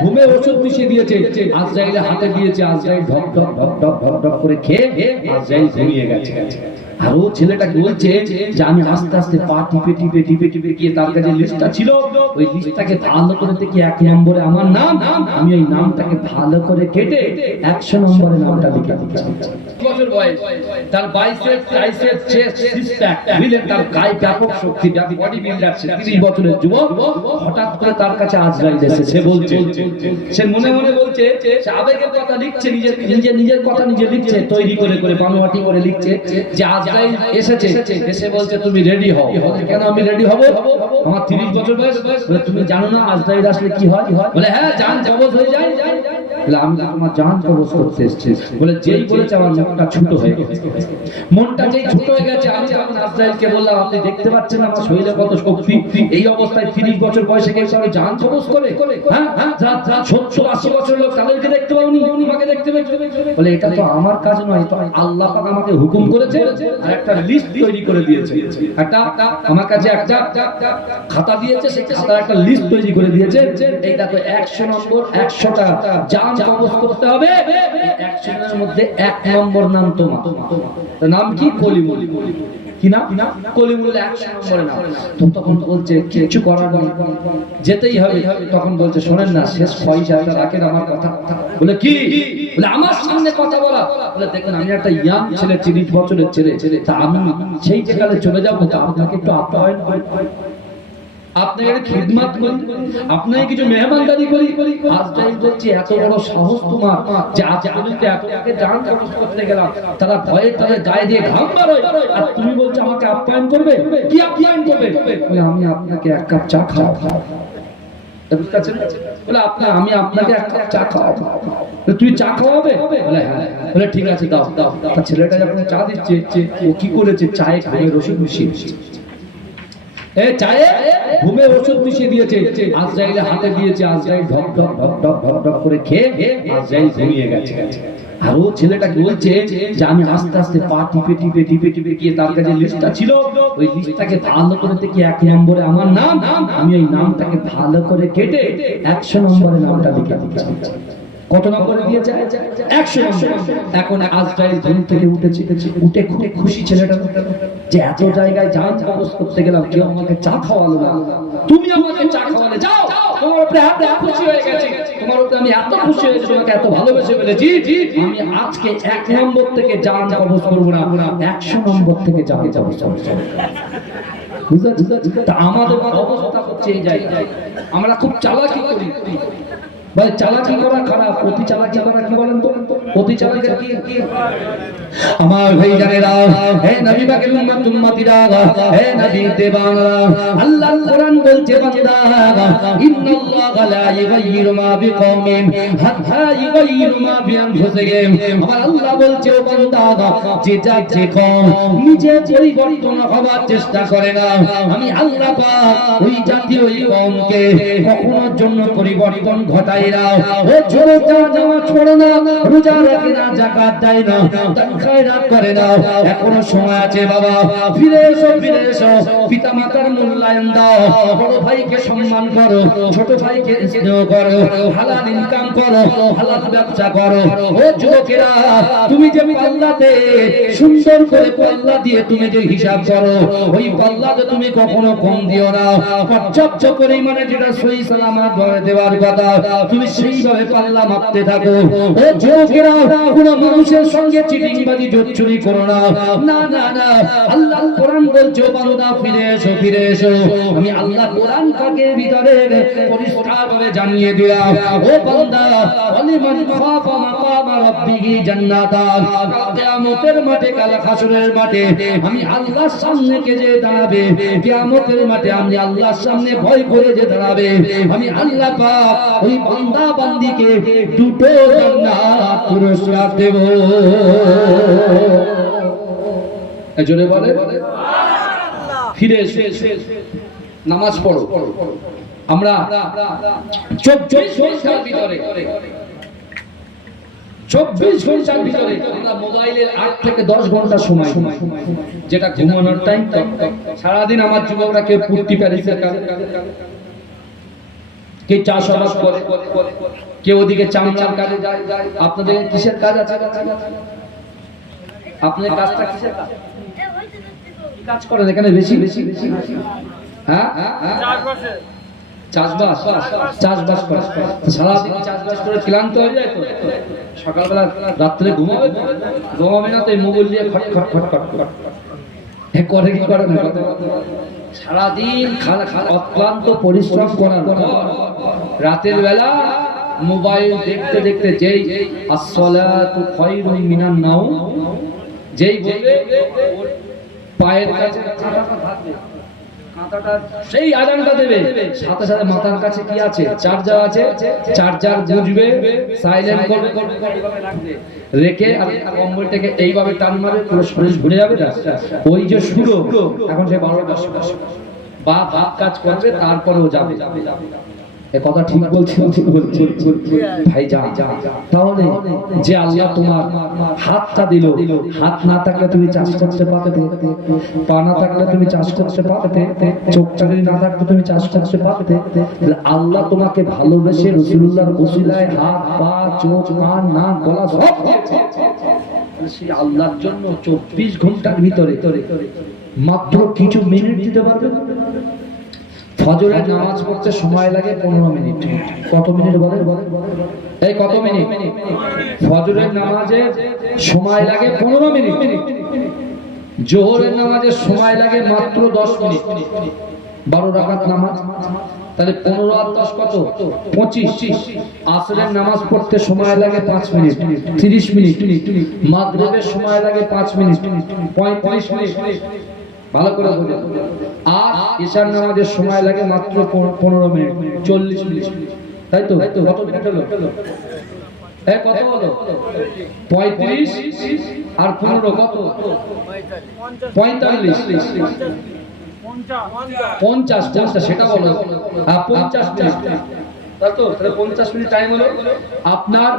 ঘুমে ওষুধ মিশিয়ে দিয়েছে, আজরাইলের হাতে দিয়েছে, আজরাইল ঢক ঢক ঢক ঢক ঢক ঢক করে খেয়ে আজরাইল ঘুমিয়ে গেছে। আর ও ছেলেটাকে বলছে যে আমি আস্তে আস্তে পা টিপে টিপে টিপে টিপে গিয়ে তার কাছে লিস্টটা ছিল, ওই লিস্টটাকে ভালো করে দেখি 1 নম্বরে আমার নাম, আমি ওই নামটাকে ভালো করে কেটে 100 নম্বরে নামটা লিখে দিচ্ছি। বছর বয়স, তার bicep tricep chest six pack মিলে তার গায়ে ব্যাপক শক্তি, বডি বিল্ডার, 30 বছরের যুবক। হঠাৎ করে তার কাছে আজরাইল এসেছে। সে বলছে, সে মনে মনে বলছে, সে আবেগের কথা লিখছে, নিজের কথা নিজে লিখছে, তৈরি করে করে বানোয়াটি করে লিখছে যে আজরাইল এসেছে। এসে বলছে তুমি রেডি হও। কেন আমি রেডি হব? আমার 30 বছর বয়স। বলে তুমি জানো না আজরাইল আসলে কি হয়? বলে হ্যাঁ, জান কবজ হয়ে যায়। বলে আমি তোমার জান কবজ করতে এসেছি। বলে যেই বলেছে আমার মনটা ছোট হয়ে গেছে, মনটা যেই ছোট হয়ে গেছে, আমি তখন আজরাইলকে বললাম আপনি দেখতে পাচ্ছেন আমার শরীরে কত শক্তি, এই অবস্থায় 30 বছর বয়সে কেউ আমি জান কবজ করে? হ্যাঁ, 70-80 বছর লোক তাদেরকে দেখতে পাওনি, আমাকে দেখতে পেয়েছো? বলে এটা তো আমার কাজ নয়, তো আল্লাহ পাক আমাকে হুকুম করেছে আর একটা লিস্ট তৈরি করে দিয়েছে। একটা আমার কাছে একটা খাতা দিয়েছে, সেই খাতার একটা লিস্ট তৈরি করে দিয়েছে। এই দেখো 100 নম্বর, 100টা জান কবজ করতে হবে। এই 100 এর মধ্যে 1 নম্বর নাম তোমার। তার নাম কি? কলিমুল। কি না? কলিমুল 100 নম্বরে নাম। তো তখন বলছে কিছু করার নেই, যেতেই হবে। তখন বলছে শোনেন না, শেষ পয়সাটা রাখেন আমার কথা। বলে কি? বলে আমার সামনে কথা বলা। বলে দেখুন আমি একটা ইয়াং ছেলে, 30 বছরের ছেলে, তা আমি সেই জায়গায় চলে যাবো, তা আপনাকে একটু আপ্যায়ন করি, আপনাকে খিদমত করি, আপনাকে কিছু মেহমানদারি করি। আজরাইল বলছে এত বড় সাহস তোমার যে আজ পর্যন্ত এতটাকে জান কবজ করতে গেলাম, তারা ভয়ে তাদের গায়ে দিয়ে ঘাম বেরোয়, আর তুমি বলছো আমাকে আপ্যায়ন করবে? কি আপ্যায়ন করবে? বলে আমি আপনাকে 1 কাপ চা খাওয়াবো। বুঝতে পারছেন? বলে আমি আপনাকে 1 কাপ চা খাওয়াবো। তুই চা খাওয়াবে? বলে হ্যাঁ। বলে ঠিক আছে দাও দাও। তা ছেলেটা যখন চা দিচ্ছে, ও কি করেছে, চায়ে ঘুমের ওষুধ মিশিয়ে দিয়েছে। চায়ে ঘুমের ওষুধ মিশিয়ে দিয়েছে, আজরাইলের হাতে দিয়েছে, আজরাইল ঢক ঢক ঢক ঢক ঢক ঢক করে খেয়ে আজরাইল ঘুমিয়ে গেছে। আর ও ছেলেটাকে বলছে যে আমি আস্তে আস্তে পা টিপে টিপে টিপে টিপে গিয়ে তার কাছে লিস্টটা ছিল, ওই লিস্টটাকে ভালো করে দেখি 1 নম্বরে আমার নাম, আমি ওই নামটাকে ভালো করে কেটে 100 নম্বরে নামটা লিখে দিচ্ছি। কত নম্বরে দিয়েছে? 100 নম্বর। এখন আজরাইল ঘুম থেকে উঠেছে, উঠে খুব খুশি ছেলেটা যে এত জায়গায় জান কবজ করতে গেলাম, কেউ আমাকে চা খাওয়ালো না, তুমি আমাকে চা খাওয়ালে, যাও তোমার উপরে এত খুশি হয়ে গেছি, তোমার উপরে আমি এত খুশি হয়েছি, তোমাকে এত ভালোবেসে ফেলেছি, আমি আজকে 1 নম্বর থেকে জান কবজ করবো না, 100 নম্বর থেকে জান কবজ করবো। বুঝতে? আমাদের অবস্থা হচ্ছে এই জায়গায় আমরা খুব চালাকি করি। ভাই চালাকি করা খারাপ, অতি চালাকি করা কি বলেন তো? অতি চালাকি কি? আমার ভাই জানেরা, হে নবী পাকের উম্মত উম্মতিরা, হে নবী দেবানা, আল্লাহ কোরআন বলছে বান্দা, ইন্নাল্লাহা লা ইউগাইয়িরু মা বিকওমিন হাত্তা ইউগাইয়িরু মা বিআনফুসিহিম। আমার আল্লাহ বলছে ও বান্দা, যে কওম নিজে পরিবর্তন হওয়ার চেষ্টা করে না, আমি আল্লাহ পাক ওই জাতি ওই কওমকে কখনোর জন্য পরিবর্তন ঘটায় না। ও ছোটটা নামাজ পড়ে না, রোজা রাখে না, যাকাত দেয় না, দান খয়রাত করে না, এখনো সময় আছে বাবা, ফিরে এসো, ফিরে এসো, পিতামাতার মূল্যায়ন দাও, বড় ভাইকে সম্মান করো, ছোট ভাইকে স্নেহ করো, হালাল ইনকাম করো, হালাল ব্যবসা করো। ও যুবকেরা, তুমি যে পাল্লাতে সুন্দর করে পাল্লা দিয়ে তুমি যে হিসাব করো, ওই পাল্লাতে তুমি কখনো কম দিও না, পর্যাপ্ত পরিমাণে যেটা সহি সালামত ভরে দেওয়ার কথা, তুমি সেইভাবে পাল্লা মাপতে থাকো। ও যুবকেরা, কোন মানুষের সঙ্গে চিটিংবাজি জোচ্চুরি করো না। না না না, আল্লাহ কোরআন বলছে বান্দা ফিরে এসো, ফিরে এসো, আমি আল্লাহ কোরআন পাকের ভিতরে পরিষ্কারভাবে জানিয়ে দিলাম, ও বান্দা, ওয়ালিমান খাফা মাকামা রাব্বিহি জান্নাতান, কিয়ামতের মাঠে, কাল হাসরের মাঠে আমি আল্লাহর সামনে কে যে দাঁড়াবে, কিয়ামতের মাঠে আমি আল্লাহর সামনে ভয় করে যে দাঁড়াবে, আমি আল্লাহ পাক ওই বান্দা বান্দিকে 2টো জান্নাত পুরস্কার দেব। জোরে বলে ফিরে এসে নামাজ পড়ো। আমরা 24 ঘন্টার ভিতরে 24 ঘন্টার ভিতরে আমরা মোবাইলের 8 থেকে 10 ঘন্টা সময়, যেটা ঘুমানোর টাইম, সারাদিন আমার যুবকরা কেউ পুট্টি প্যারিসের কে চাষাবাদ করে, কেউ ওদিকে চামচার কাজে যায়। আপনাদের কিসের কাজ আছে? আপনাদের কাজটা কিসের কাজ? কাজ করেন এখানে বেশি বেশি? হ্যাঁ, চাষবাস। চাষবাস করে সারাদিন চাষবাস করে ক্লান্ত হয়ে যায় তো সকালবেলা রাত্রে ঘুমাবে না তো এই মোবাইল দিয়ে খট খট খট খট খট করে কি করে না? সারাদিন অক্লান্ত পরিশ্রম করার পর রাতের বেলা মোবাইল দেখতে দেখতে যেই আসসালাতু খায়রুম মিনান নাওম যেই বলবে পায়ের কাছে কাঁটাটা সেই আজানটা দেবে, সাথে সাথে মাথার কাছে কি আছে? চার্জার আছে। চার্জার বুঝবে, সাইলেন্ট করবে, রেখে আর কম্বলটাকে এইভাবে টান মারবে, পুরো শরীর ঘুরে যাবে না? ওই যে শুরু এখন সে 12টা বা ভাত কাজ করবে, তারপরেও যাবে। এ কথা ঠিক বলছি ভাই? যা তাহলে যে আল্লাহ তোমার হাতটা দিল, হাত না থাকলে তুমি চাষ করতে পারতে, পা না থাকলে তুমি চাষ করতে পারতে, চোখ চাকরি না থাকলে তুমি চাষ করতে পারতে। আল্লাহ তোমাকে ভালোবেসে রাসূলুল্লাহর ওসিলায় হাত, পা, চোখ, কান, নাক, গলা সব দিয়েছে। সেই আল্লাহর জন্য 24 ঘন্টার ভিতরে মাত্র কিছু মিনিট দিতে পারবে? ফজরের নামাজ পড়তে সময় লাগে 15 মিনিট। কত মিনিট বলেন? এই কত মিনিট? ফজরের নামাজে সময় লাগে 15 মিনিট। জোহরের নামাজের সময় লাগে মাত্র 10 মিনিট। 12 রাকাত নামাজ, তাহলে 15 আর 10 কত? 25। আসরের নামাজ পড়তে সময় লাগে 5 মিনিট, 30 মিনিট। মাগরিবের সময় লাগে 5 মিনিট, 35 মিনিট। ভালো করে বলে। আর ঈশার নামাজের সময় লাগে মাত্র 15 মিনিট, 40 মিনিট। তাই তো? কত মিনিট হলো? কত হলো? 35 আর 15 কত? 45। 50 সেটা বলো। 50 মিনিট। তাই তো? তাহলে 50 মিনিট টাইম হলো। আপনার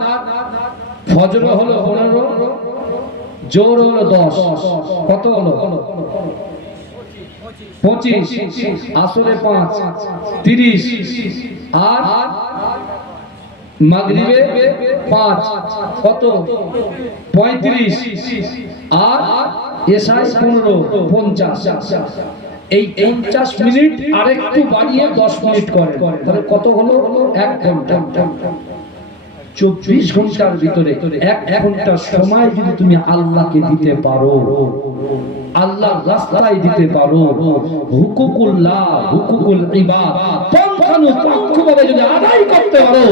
ফজর হলো 15, জোহর হলো 10, কত হলো? 25, আসরে 5, 30, আর মাগরিবে 5, কত? 35, আর এশায় 15, 50। এই 50 মিনিট আরেকটু বাড়িয়ে 10 মিনিট করে, তাহলে কত হলো? 1 ঘন্টা। 24 ঘন্টার ভিতরে 1 ঘন্টা সময় যদি তুমি আল্লাহকে দিতে পারো, আল্লাহর রাস্তায় দিতে পারো, হুকুকুল্লাহ, হুকুকুল ইবাদ পঙ্খানুপঙ্খভাবে যদি আদায় করতে পারো,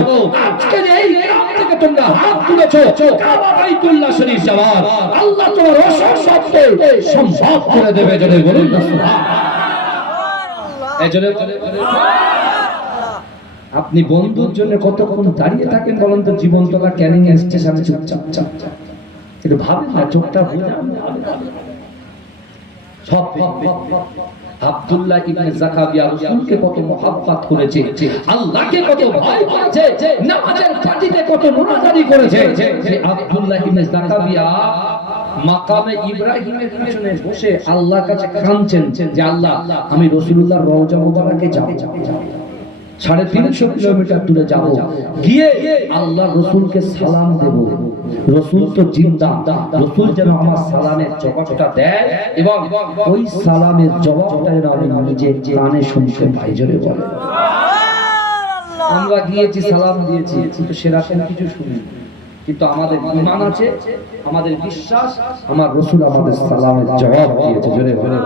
আজকে এই গ্রাম থেকে তোমরা হাত তুলেছো কাবা বাইতুল্লাহ শরীফ যাওয়ার, আল্লাহ তোমার অসম্ভবকে সম্ভব করে দেবে। যদি বলুন না সুবহানাল্লাহ। এই জন্য আপনি বন্ধুর জন্য কতক্ষণ দাঁড়িয়ে থাকেন বলেন তো? জীবনতলা ক্যানিং স্টেশনে চুপচাপ একটু ভাবেন না, চোখটা বোঝান। সব আব্দুল্লাহ ইবনে যাকাবিয়া রাসূলকে কত মহব্বত করেছে, আল্লাহকে কত ভয় করেছে, নামাজের পাটিতে কত মুনাজারি করেছে। সেই আব্দুল্লাহ ইবনে যাকাবিয়া মাকামে ইব্রাহিমের পিছনে বসে আল্লাহর কাছে কাঁদছেন যে আল্লাহ, আমি রাসূলুল্লাহর রওজা মুবারাকে যাব, 350 কিলোমিটার দূরে যাব, গিয়ে আল্লাহ রসুলকে সালাম দেব। রসুল তো জিন্দা, রসুল যেন আমার সালামের জবাবটা দেয় এবং ওই সালামের জবাবটা যেন আমি নিজে কানে শুনতে পাই। জোরে বলে। আমরা গিয়েছি, সালাম দিয়েছি, কিন্তু সেরকম কিছু শুনি, কিন্তু আমাদের ঈমান আছে, আমাদের বিশ্বাস, আমার রসুল আমাদের সালামের জবাব দিয়েছে। জোরে বলে।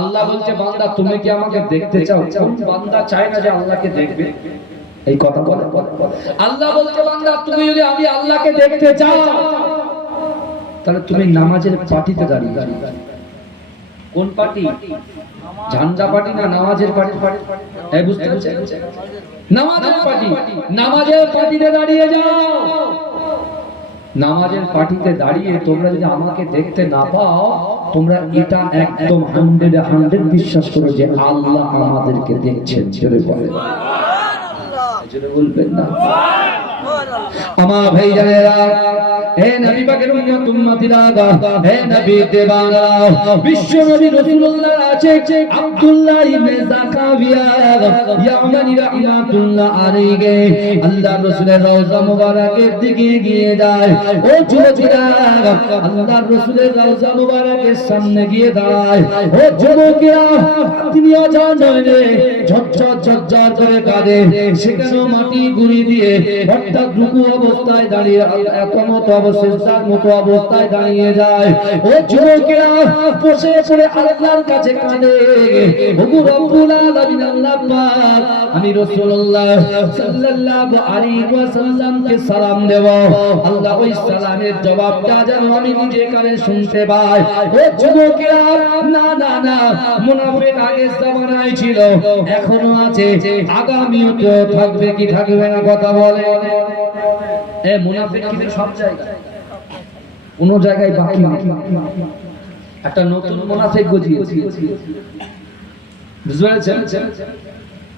আল্লাহ বলছে, বান্দা তুমি কি আমাকে দেখতে চাও? কোন বান্দা চায় না যে আল্লাহকে দেখবে? এই কথা বলে। আল্লাহ বলছে, বান্দা তুমি যদি আমি আল্লাহকে দেখতে চাও, তাহলে তুমি নামাজের পাটিতে দাঁড়িয়ে। কোন পাটি? ঝান্ডা পাটি না নামাজের পাটি? এই বুঝতে পারছেন? নামাজের পাটি। নামাজের পাটিতে দাঁড়িয়ে যাও। নামাজের পাটিতে দাঁড়িয়ে তোমরা যদি আমাকে দেখতে না পাও, তোমরা এটা একদম 100% বিশ্বাস করো যে আল্লাহ আমাদেরকে দেখছেন। জোরে বলেন। জোরে বলবেন না? আমার ভাই জানেরা, হে নবী পাকের উম্মত উম্মতিরা, হে নবী দেবানা, বিশ্ব নবী রাসূলুল্লাহ আছে আব্দুল্লাহ ইবনে যাকারিয়া ইয়ামানি রাহমাতুল্লাহ আলাইহি, আল্লাহ রাসূলের রওজা মুবারকের দিকে গিয়ে যায়। ও যুবকেরা, আল্লাহ রাসূলের রওজা মুবারকের সামনে গিয়ে দাঁড়ায়। ও যুবকেরা, তিনি আজান দেয়, ঝরঝর ঝরঝর করে কাঁদে। সেখানে মাটি গুঁড়ি দিয়ে হঠাৎ রুকু অবস্থায় দাঁড়িয়ে একমত অবস্থার মতো অবস্থায় দাঁড়িয়ে যায়। ও যুবকেরা, বসে পড়ে আল্লাহর কাছে কাঁদে। ওগো রব্বুল আলামিন, আল্লাহ পাক, আমি রাসূলুল্লাহ সাল্লাল্লাহু আলাইহি ওয়াসাল্লামকে সালাম দেব, আল্লাহ ওই সালামের জবাবটা যেন আমি নিজে কানে শুনতে পাই। ও যুবকেরা, না না না, মুনাফিক আগে জামানায় ছিল, এখনো আছে, আগামীও তো থাকবে। কি থাকবে না, কথা বলে? এ মুনাফিক কিন্তু সব জায়গায়, কোন জায়গায় বাকি নেই। একটা নতুন মুনাফিক গজিয়েছে, বুঝতে পেরেছেন?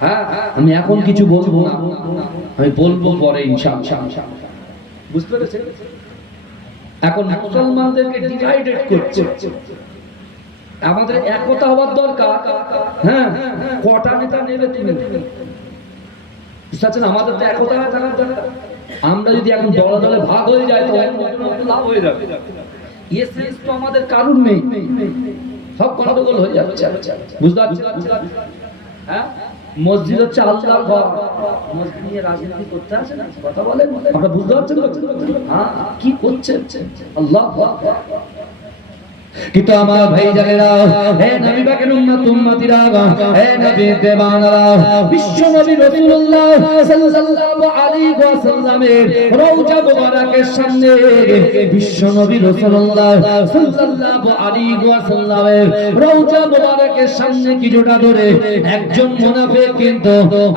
হ্যাঁ, আমি এখন কিছু বলবো না, আমি বলবো পরে ইনশাআল্লাহ। বুঝতে পেরেছেন? এখন মুসলমানদেরকে ডিভাইডেড করছে। আমাদের একতা হওয়ার দরকার। হ্যাঁ, কটা নেতা নেবে তুমি? বুঝতে পারছেন? আমাদের তো একতা হয়ে থাকার দরকার। আমরা যদি এখন দলে দলে ভাগ হয়ে যাই তো লাভ হয়ে যাবে। এই সেন্স তো আমাদের কারণ নেই, সব গন্ডগোল হয়ে যাচ্ছে। বুঝতে পারছেন? হ্যাঁ, মসজিদ হচ্ছে আল্লাহর ঘর, মসজিদ নিয়ে রাজনীতি করতে আসে না, কথা বলেন? আপনারা বুঝতে পারছেন? হ্যাঁ, কি করছে আল্লাহ। কিন্তু আমার ভাই জানেরা, হে নবী পাকের উম্মত উম্মতিরা, হে নবী দেবানারা, বিশ্ব নবী রাসূলুল্লাহ সাল্লাল্লাহু আলাইহি ওয়াসাল্লামের রওজা মুবারকের সামনে, বিশ্ব নবী রাসূলুল্লাহ সাল্লাল্লাহু আলাইহি ওয়াসাল্লামের রওজা মুবারকের সামনে কিছুটা দূরে একজন মুনাফিক কিন্তু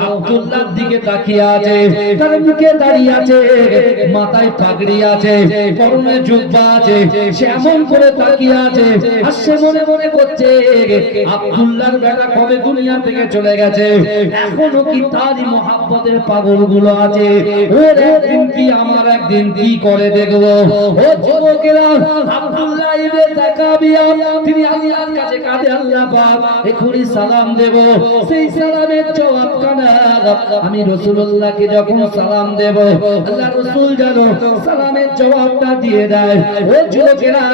আব্দুল্লাহর দিকে তাকিয়ে আছে। তার মুখে দাঁড়িয়ে আছে, মাথায় পাগড়ি আছে, পরনে জুব্বা আছে, সে এমন করে তাকিয়ে আছে, আর সে মনে মনে করছে আব্দুল্লাহর বেটা কবে দুনিয়া থেকে চলে গেছে, এখনো কি তারই মহব্বতের পাগলগুলো আছে। ওর একদিন কি আমার একদিন কি করে দেখবো। ও যুবকেরা, আব্দুল্লাহ ইবনে যাকারিয়া তিনি আল্লাহর কাছে কাঁদে, আল্লাহ পাক এখনি সালাম দেব, সেই সালামের জবাব কানা আমি রাসূলুল্লাহকে যখন সালাম দেব, আল্লাহ রাসূল যেন সালামের জবাবটা দিয়ে দেয়। ও যুবকেরা,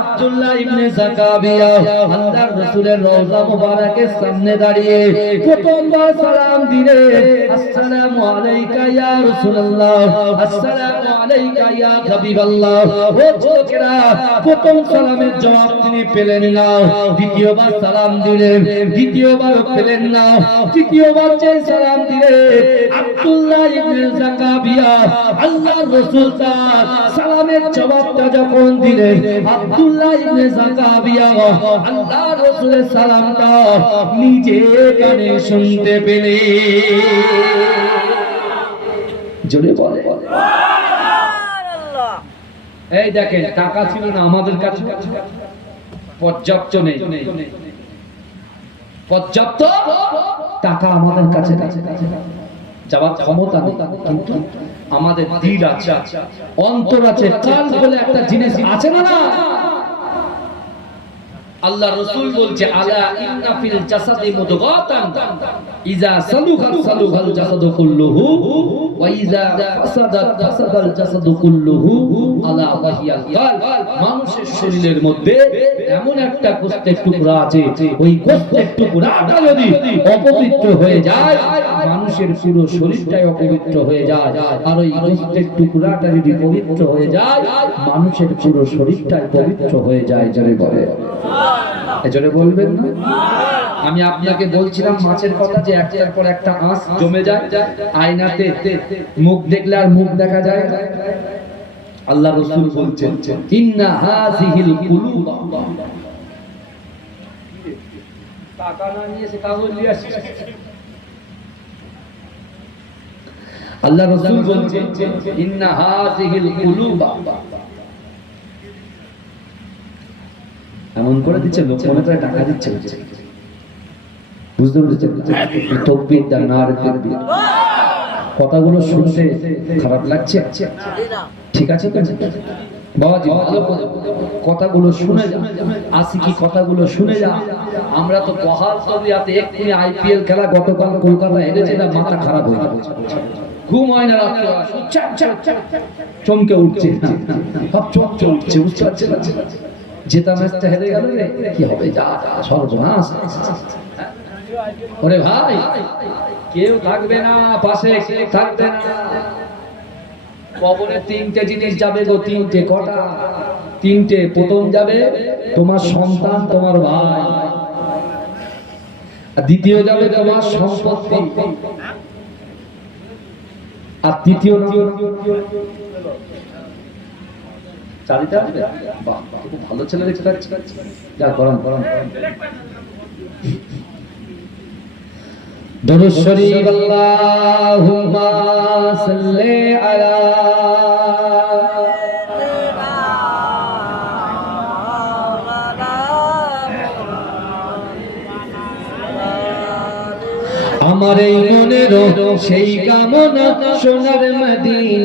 আব্দুল্লাহ ইবনে যাকারিয়া আল্লাহর রাসূলের রওজা মুবারকের সামনে দাঁড়িয়ে প্রথমবার সালাম দিলে, আসসালামু আলাইকা ইয়া রাসূলুল্লাহ, আসসালামু আলাইকা ইয়া হাবিবাল্লাহ। ও যুবকেরা, প্রথম সালামের জবাব তিনি পেলেন না, দ্বিতীয়বার সালাম দিলেন, দ্বিতীয়বার পেলেন না, তৃতীয়বার যে সালাম দিলেন, আব্দুল্লাহ ইবনে যাকারিয়া আল্লাহর রাসূল তার সালামের জবাবটা যখন দিলেন, আব্দুল্লাহ ইবনে যাকারিয়া আল্লাহর রাসূলের সালামটা নিজে কানে শুনতে পেলেন। জোরে বলে সুবহানাল্লাহ। এই দেখেন, টাকা ছিল না আমাদের কাছে, পর্যাপ্ত নেই, পর্যাপ্ত টাকা আমাদের কাছে যাওয়ার ক্ষমতা নেই, কিন্তু আমাদের দিল আছে, অন্তর আছে, কাল বলে একটা জিনিস আছে না। আল্লাহ রাসূল বলছে, আলা ইন্না ফিল জাসাদি মুদগাতান ইজা সালুহা সালুহাল জাসাদু কুল্লুহু ওয়া ইজা ফাসাদাত ফাসাদাল জাসাদু কুল্লুহু আলা ওয়াহিয়াল কাল। মানুষের শরীরের মধ্যে এমন একটা গোশতের টুকরা আছে, ওই গোশতের টুকরাটা যদি অপবিত্র হয়ে যায়, মানুষের পুরো শরীরটাই অপবিত্র হয়ে যায়। আর ওই গোশতের টুকরাটা যদি পবিত্র হয়ে যায়, মানুষের পুরো শরীরটাই পবিত্র হয়ে যায়। জোরে বলে এজন্য বলবেন না? আমি আপনাকে বলছিলাম মাছের কথা, যে একটার পর একটা আঁশ জমে যায়, আয়নাতে মুখ দেখলে আর মুখ দেখা যায়। আল্লাহ রাসূল বলছেন, ইন্না হাযিহিল কুলুব, টাকা না নিয়ে এসে কাগজ নিয়ে আসি। আল্লাহ রাসূল বলছেন, ইন্না হাযিহিল কুলুব, এমন করে দিচ্ছে লোক মনে করে টাকা দিচ্ছে, বুঝতে পেরেছেন? তাকবীর, নারে তাকবীর। কথাগুলো শুনতে খারাপ লাগছে? ঠিক আছে তো বাবাজি, ভালো করে কথাগুলো শুনে যা, আশিকি কথাগুলো শুনে যা। আমরা তো বহাল তবিয়াতে এক্ষুনি আইপিএল খেলা গতকাল কলকাতা হেরেছিলাম, মাথা খারাপ হয়ে গেছে, ঘুম হয় না রাত্রে, চমকে উঠছে, সব চমকে উঠছে, বুঝতে পারছেন? জেতা ম্যাচটা হেরে গেল রে, কি হবে, যা সর্বনাশ। ওরে ভাই, কেউ থাকবে না পাশে, কেউ থাকবে না। কবরে তিনটে জিনিস যাবে গো, তিনটে। কটা? তিনটে। প্রথম যাবে তোমার সন্তান, তোমার ভাই। আর দ্বিতীয় যাবে তোমার সম্পত্তি, আর তৃতীয় চারিটা আসবে। বাহ, খুব ভালো ছেলে দেখতে পাচ্ছি। যা গরম গরম দুরূদ শরীফ, আল্লাহুম্মা সাল্লি আলা আমার এই মনের সেই কামনা সোনার মদিনা।